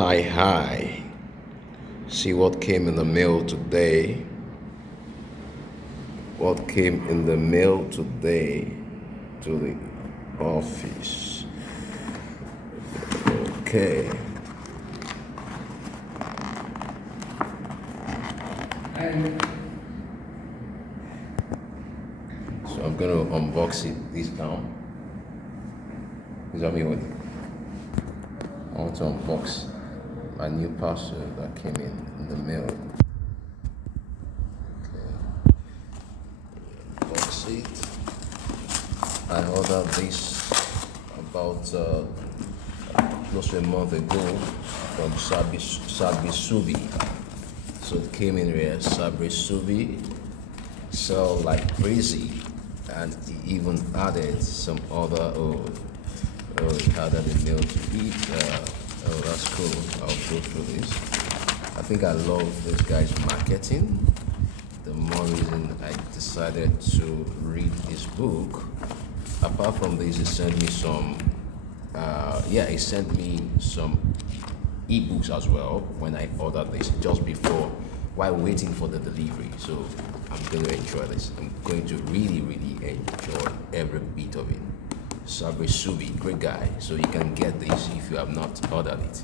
Hi. See what came in the mail today? What came in the mail today to the office? Okay. So I'm gonna unbox it this now. Is that me with? I want to unbox my new parcel that came in the mail. Box it. I ordered this about close to a month ago from Sabri Suby. So it came in here. Sabri Suby sell like crazy, and he even added some other. He added a meal to eat. That's cool. I'll go through this. I think I love this guy's marketing. The more reason I decided to read his book. Apart from this, he sent me some. He sent me some ebooks as well when I ordered this just before while waiting for the delivery. So I'm going to enjoy this. I'm going to really enjoy every bit of it. Sabri Suby, great guy. So you can get this if you have not ordered it.